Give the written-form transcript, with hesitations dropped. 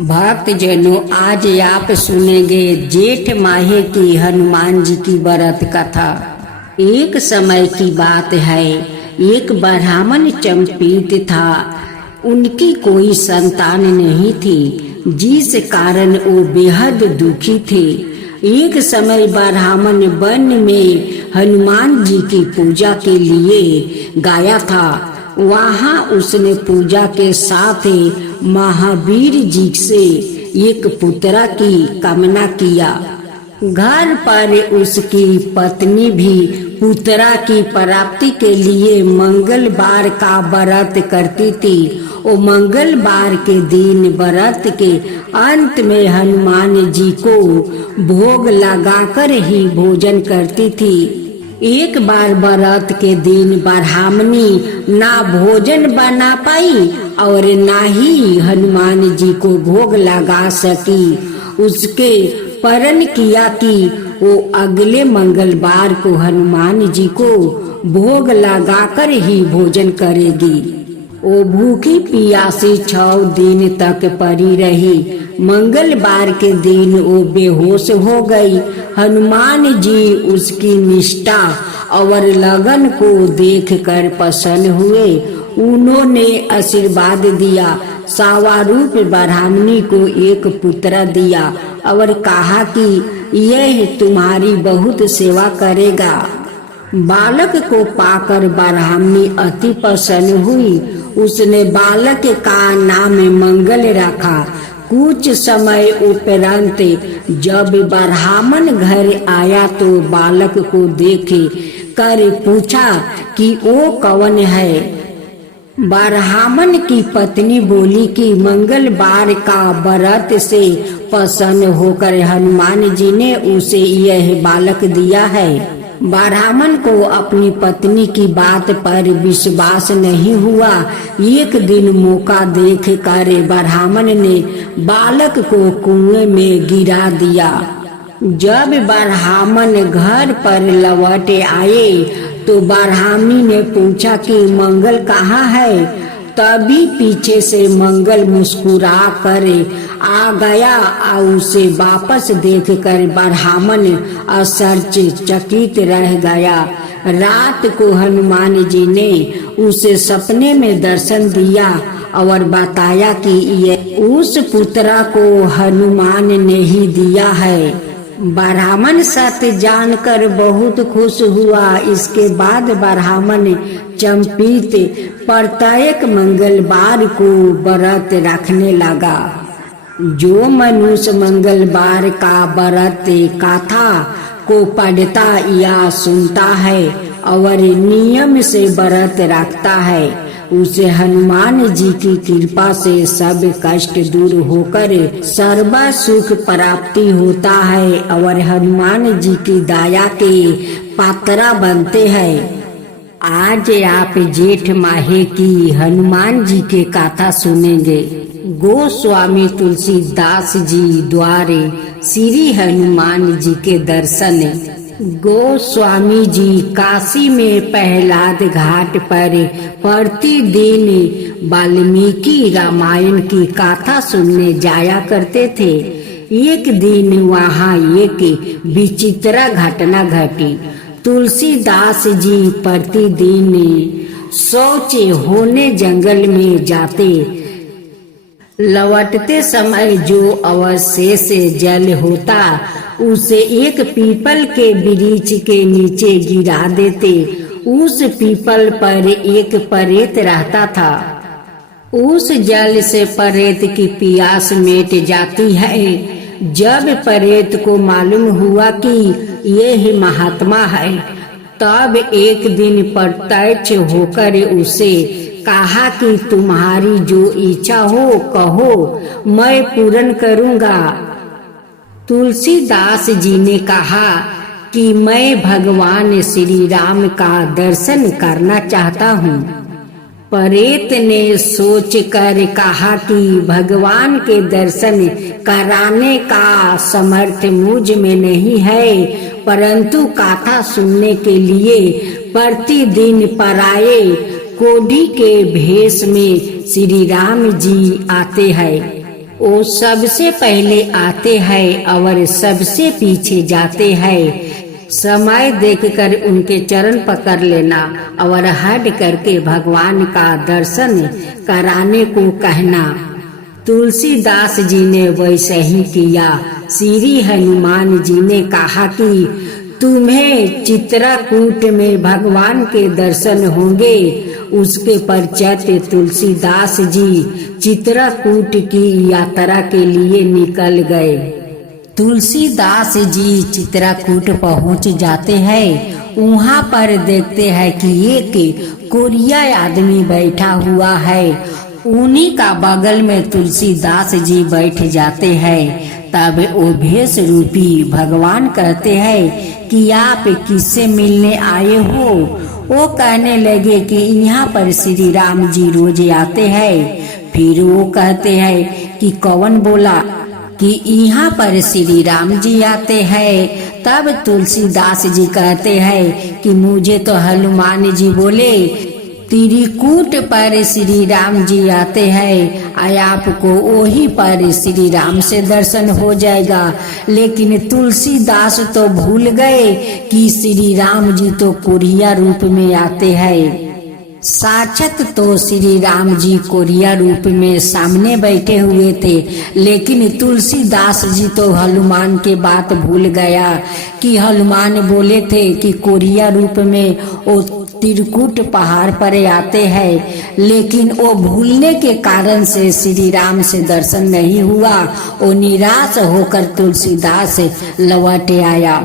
भक्त जनों, आज आप सुनेंगे जेठ माहे की हनुमान जी की व्रत कथा। एक समय की बात है, एक ब्राह्मण चंपित था। उनकी कोई संतान नहीं थी, जिस कारण वो बेहद दुखी थे। एक समय ब्राह्मण वन में हनुमान जी की पूजा के लिए गया था। वहाँ उसने पूजा के साथ महावीर जी से एक पुत्र की कामना किया। घर पर उसकी पत्नी भी पुत्रा की प्राप्ति के लिए मंगलवार का व्रत करती थी। वो मंगलवार के दिन व्रत के अंत में हनुमान जी को भोग लगाकर ही भोजन करती थी। एक बार व्रत के दिन ब्राह्मणी ना भोजन बना पाई और ना ही हनुमान जी को भोग लगा सकी। उसके प्रण किया कि वो अगले मंगलवार को हनुमान जी को भोग लगाकर ही भोजन करेगी। वो भूखी प्यासी 6 दिन तक पड़ी रही। मंगलवार के दिन वो बेहोश हो गई। हनुमान जी उसकी निष्ठा और लगन को देखकर प्रसन्न हुए। उन्होंने आशीर्वाद दिया। सावारूप ब्राह्मणी को एक पुत्र दिया और कहा कि यह तुम्हारी बहुत सेवा करेगा। बालक को पाकर ब्राह्मणी अति प्रसन्न हुई। उसने बालक का नाम मंगल रखा। कुछ समय उपरांत जब ब्राह्मण घर आया तो बालक को देखे कर पूछा कि वो कौन है। ब्राह्मण की पत्नी बोली कि मंगलवार का व्रत से प्रसन्न होकर हनुमान जी ने उसे यह बालक दिया है। ब्राह्मण को अपनी पत्नी की बात पर विश्वास नहीं हुआ। एक दिन मौका देख कर ब्राह्मण ने बालक को कुएं में गिरा दिया। जब ब्राह्मण घर पर लौट आए तो ब्राह्मणी ने पूछा कि मंगल कहाँ है। तभी पीछे से मंगल मुस्कुरा कर आ गया और उसे वापस देखकर ब्राह्मण आश्चर्यचकित रह गया। रात को हनुमान जी ने उसे सपने में दर्शन दिया और बताया कि ये उस पुत्र को हनुमान ने ही दिया है। ब्राह्मण सत्य जानकर बहुत खुश हुआ। इसके बाद ब्राह्मण चंपित प्रत्येक मंगलवार को व्रत रखने लगा। जो मनुष्य मंगलवार का व्रत कथा को पढ़ता या सुनता है और नियम से व्रत रखता है, उसे हनुमान जी की कृपा से सब कष्ट दूर होकर सर्व सुख प्राप्ति होता है और हनुमान जी की दया के पात्र बनते हैं। आज आप जेठ माहे की हनुमान जी के कथा सुनेंगे। गोस्वामी तुलसीदास जी द्वारे श्री हनुमान जी के दर्शन। गोस्वामी जी काशी में प्रहलाद घाट पर प्रतिदिन वाल्मीकि रामायण की कथा सुनने जाया करते थे। एक दिन वहाँ एक विचित्र घटना घटी। तुलसीदास जी प्रतिदिन शौच होने जंगल में जाते। लौटते समय जो अवशेष जल होता उसे एक पीपल के वृक्ष के नीचे गिरा देते। उस पीपल पर एक प्रेत रहता था। उस जल से प्रेत की प्यास मिट जाती है। जब प्रेत को मालूम हुआ कि यह महात्मा है, तब एक दिन प्रत्यक्ष होकर उसे कहा कि तुम्हारी जो इच्छा हो कहो, मैं पूर्ण करूँगा। तुलसीदास जी ने कहा कि मैं भगवान श्री राम का दर्शन करना चाहता हूँ। प्रेत ने सोच कर कहा कि भगवान के दर्शन कराने का समर्थ मुझ में नहीं है, परंतु कथा सुनने के लिए प्रतिदिन पराये कोढ़ी के भेष में श्री राम जी आते हैं। वो सबसे पहले आते हैं और सबसे पीछे जाते हैं। समय देखकर उनके चरण पकड़ लेना और हट करके भगवान का दर्शन कराने को कहना। तुलसीदास जी ने वैसे ही किया। श्री हनुमान जी ने कहा कि तुम्हें चित्रकूट में भगवान के दर्शन होंगे। उसके पश्चात तुलसीदास जी चित्रकूट की यात्रा के लिए निकल गए। तुलसीदास जी चित्रकूट पहुंच जाते हैं। वहां पर देखते हैं कि एक कोरिया आदमी बैठा हुआ है। उन्हीं का बगल में तुलसीदास जी बैठ जाते हैं। तब वो भेष रूपी भगवान कहते हैं कि आप किससे मिलने आए हो। वो कहने लगे कि यहाँ पर श्री राम जी रोज आते हैं। फिर वो कहते हैं कि कौन बोला कि यहाँ पर श्री राम जी आते हैं। तब तुलसीदास जी कहते हैं कि मुझे तो हनुमान जी बोले त्रिकूट पर श्री राम जी आते हैं, आपको वही पर श्री राम से दर्शन हो जाएगा। लेकिन तुलसीदास तो भूल गए कि श्री राम जी तो कोरिया रूप में आते हैं। साक्षात तो श्री राम जी कोरिया रूप में सामने बैठे हुए थे। लेकिन तुलसीदास जी तो हनुमान के बात भूल गया कि हनुमान बोले थे कि कोरिया रूप में वो त्रिकूट पहाड़ पर आते हैं। लेकिन वो भूलने के कारण से श्री राम से दर्शन नहीं हुआ। वो निराश होकर तुलसीदास लौट आया।